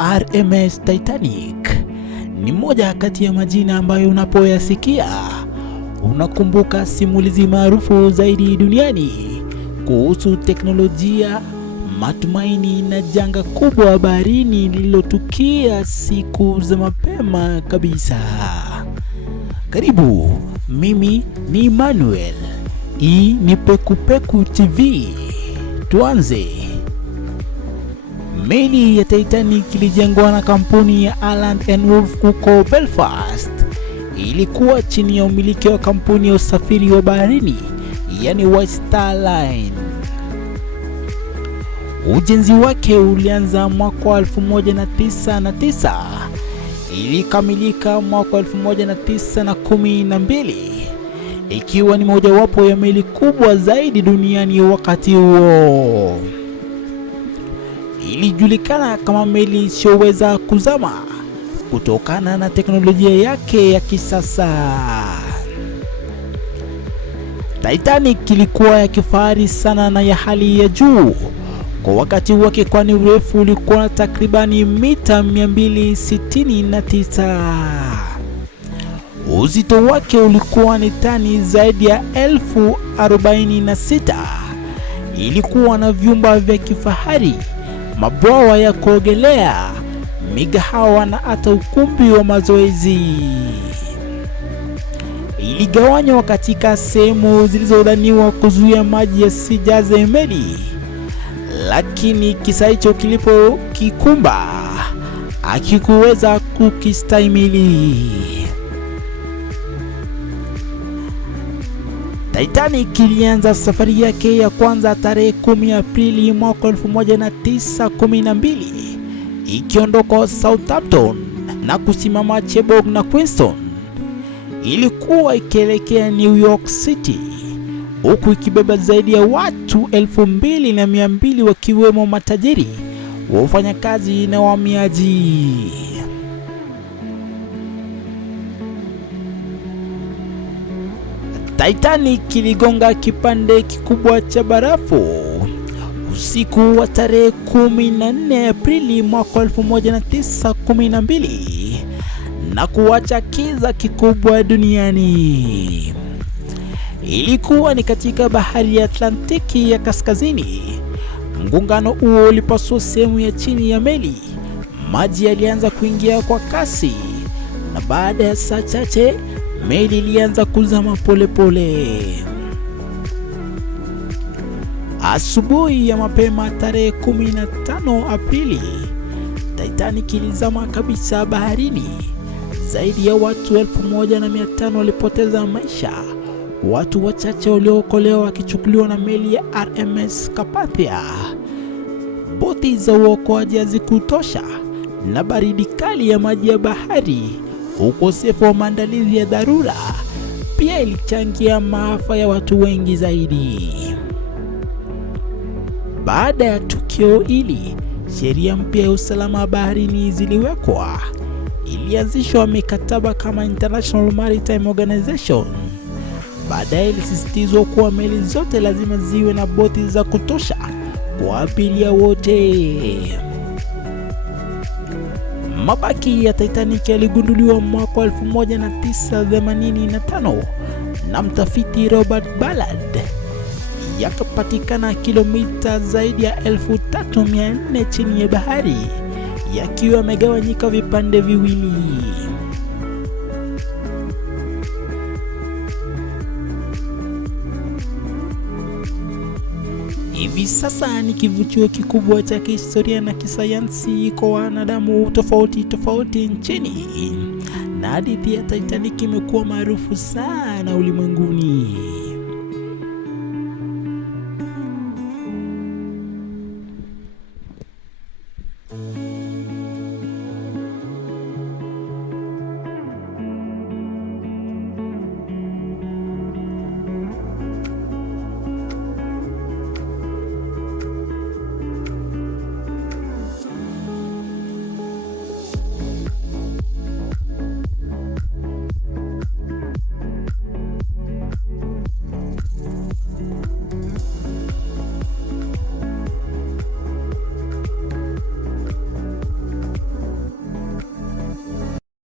RMS Titanic ni moja kati ya majina ambayo unapoyasikia unakumbuka simulizi maarufu zaidi duniani kuhusu teknolojia, matumaini na janga kubwa baharini lililotukia siku za mapema kabisa. Karibu, mimi ni Emmanuel. Hii ni Pekupeku TV. Tuanze. Meli ya Titanic ilijengwa na kampuni ya Alland & Wolff huko Belfast. Ilikuwa chini ya umiliki wa kampuni ya usafiri wa baharini, yani White Star Line. Ujenzi wake ulianza mwaka 1909, ilikamilika mwaka 1912, ikiwa ni mojawapo ya meli kubwa zaidi duniani wakati huo. Ilijulikana kama meli isiyoweza kuzama kutokana na teknolojia yake ya kisasa. Titanic ilikuwa ya kifahari sana na ya hali ya juu kwa wakati wake, kwani urefu ulikuwa takribani mita 269. Uzito wake ulikuwa ni tani zaidi ya 1046. Ilikuwa na vyumba vya kifahari, mabwawa ya kuogelea, migahawa na hata ukumbi wa mazoezi. Iligawanywa katika sehemu zilizodhaniwa kuzuia maji yasijaze meli, lakini kisa hicho kilipo kikumba hakikuweza kukistahimili. Titanic ilianza safari yake ya kwanza tarehe 10 Aprili mwaka 1912 ikiondoka Southampton na kusimama Cherbourg na Queenstown. Ilikuwa ikielekea New York City, huku ikibeba zaidi ya watu 2200 wakiwemo matajiri, wafanyakazi na wahamiaji. Titanic iligonga kipande kikubwa cha barafu usiku wa tarehe 14 Aprili mwaka 1912 na kuacha kiza kikubwa duniani. Ilikuwa ni katika bahari ya Atlantiki ya kaskazini. Mgongano huo ulipasua sehemu ya chini ya meli. Maji yalianza kuingia kwa kasi, na baada ya saa chache meli ilianza kuzama polepole. Asubuhi ya mapema tarehe 15 Aprili, Titanic ilizama kabisa baharini. Zaidi ya watu 1500 walipoteza maisha, watu wachache waliookolewa wakichukuliwa na meli ya RMS Carpathia. Boti za uokoaji hazikutosha, na baridi kali ya maji ya bahari, ukosefu wa maandalizi ya dharura pia ilichangia maafa ya watu wengi zaidi. Baada ya tukio hili, sheria mpya ya usalama baharini ziliwekwa. Ilianzishwa mikataba kama International Maritime Organization. Baadaye ilisisitizwa kuwa meli zote lazima ziwe na boti za kutosha kwa abiria wote. Mabaki ya Titanic yaligunduliwa mwaka 1985 na mtafiti Robert Ballard. Yakapatikana kilomita zaidi ya 3400 chini ya bahari, yakiwa yamegawanyika vipande viwili. Hivi sasa ni kivutio kikubwa cha kihistoria na kisayansi kwa wanadamu tofauti nchini, na hadithi ya Titanic imekuwa maarufu sana ulimwenguni.